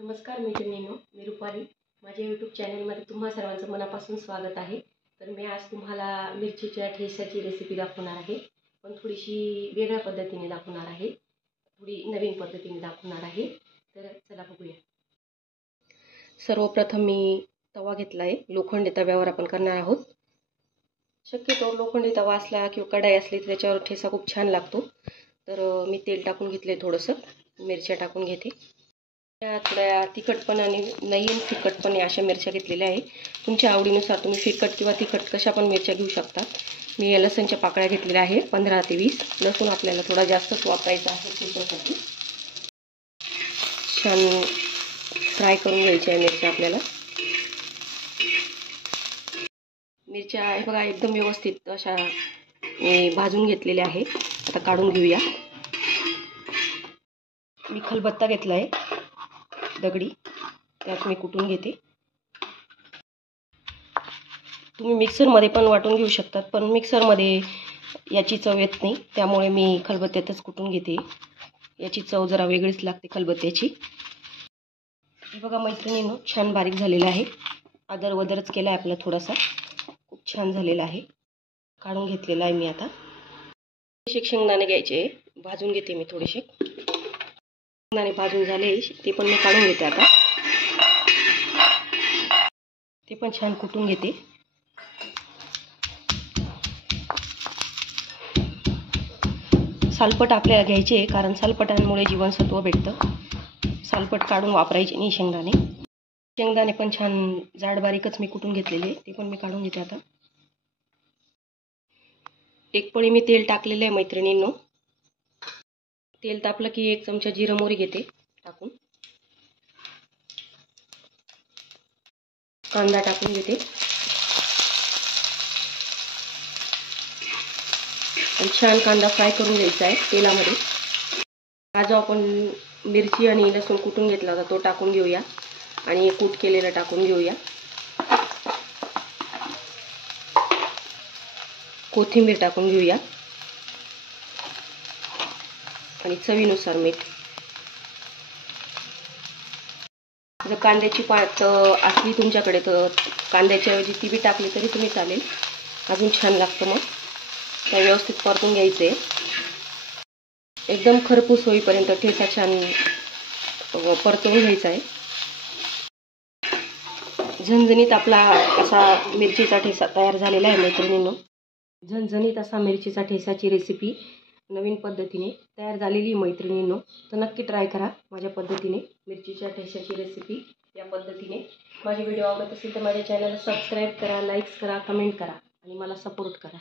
नमस्कार मैत्रिणींनो, मी रुपाली. माझ्या यूट्यूब चॅनलमध्ये तुम्हा सर्वांचं मनापासून स्वागत आहे. तर मी आज तुम्हाला मिरचीच्या ठेचाची रेसिपी दाखवणार आहे, पण थोडीशी वेगळ्या पद्धतीने दाखवणार आहे, थोडी नवीन पद्धतीने दाखवणार आहे. तर चला बघूया. सर्वप्रथम मी तवा घेतला आहे. लोखंडी तव्यावर आपण करणार आहोत. शक्यतो लोखंडी तवा असला किंवा कढाई असली तर त्याच्यावर ठेचा खूप छान लागतो. तर मी तेल टाकून घेतले, थोडंसं मिरच्या टाकून घेते. थोड्या तिखटपण आणि नाही तिखटपणे अशा मिरच्या घेतलेल्या आहे. तुमच्या आवडीनुसार तुम्ही फिकट किंवा तिखट कशा पण मिरच्या घेऊ शकता. मी लसणच्या पाकळ्या घेतलेल्या आहे 15 ते 20. लसूण आपल्याला थोडा जास्तच वापरायचा आहे त्याच्यासाठी. छान फ्राय करून घ्यायच्या आहे मिरच्या आपल्याला. मिरच्या आहे बघा, एकदम व्यवस्थित अशा मी भाजून घेतलेल्या आहे. आता काढून घेऊया. मी खलबत्ता घेतला आहे दगडी, त्यात मी कुटून घेते. तुम्ही मिक्सरमध्ये पण वाटून घेऊ शकतात, पण मिक्सरमध्ये याची चव येत नाही, त्यामुळे मी खलबत्त्यातच कुटून घेते. याची चव जरा वेगळीच लागते खलबत्त्याची. हे बघा मैत्रिणींनो, छान बारीक झालेला आहे. आदर वदरच केला आहे आपला थोडासा, खूप छान झालेला आहे. काढून घेतलेला आहे मी. आता शेंगदाणे घ्यायचे, भाजून घेते मी थोडेसे. शेंगदाणे भाजून झाले, ते पण मी काढून घेते. आता ते पण छान कुटून घेते. सालपट आपल्याला घ्यायचे, कारण सालपटांमुळे जीवनसत्व भेटतं. सालपट काढून वापरायचे नाही शेंगदाणे. शेंगदाणे पण छान जाड बारीकच मी कुटून घेतलेले, ते पण मी काढून घेते. आता एक पळी मी तेल टाकलेले आहे मैत्रिणींनो. तेल तापलं की 1 चमचा जिरं मोहरी घेते टाकून. कांदा टाकून घेते आणि छान कांदा फ्राय करून घ्यायचा आहे तेलामध्ये. हा जो आपण मिरची आणि लसूण कुटून घेतला होता तो टाकून घेऊया आणि कूट केलेलं टाकून घेऊया. कोथिंबीर टाकून घेऊया आणि चवीनुसार मीठ. जर कांद्याची पात असली तुमच्याकडे तर कांद्याच्या ऐवजी ती बी टाकली तरी तुम्ही चालेल, अजून छान लागतं. मग त्या व्यवस्थित परतून घ्यायचे. एकदम खरपूस होईपर्यंत ठेचा छान परतवून घ्यायचा आहे. झणझणीत आपला असा मिरचीचा ठेचा तयार झालेला आहे मैत्रिणींनो. झणझणीत असा मिरचीचा ठेचाची रेसिपी नवीन पद्धतीने तयार झालेली मैत्रिणींनो. तर नक्की ट्राय करा माझ्या पद्धतीने मिरचीच्या ठेचाची रेसिपी. या पद्धतीने माझे व्हिडिओ आवडत असेल तर माझ्या चॅनलला सबस्क्राईब करा, लाईक्स करा, कमेंट करा आणि मला सपोर्ट करा.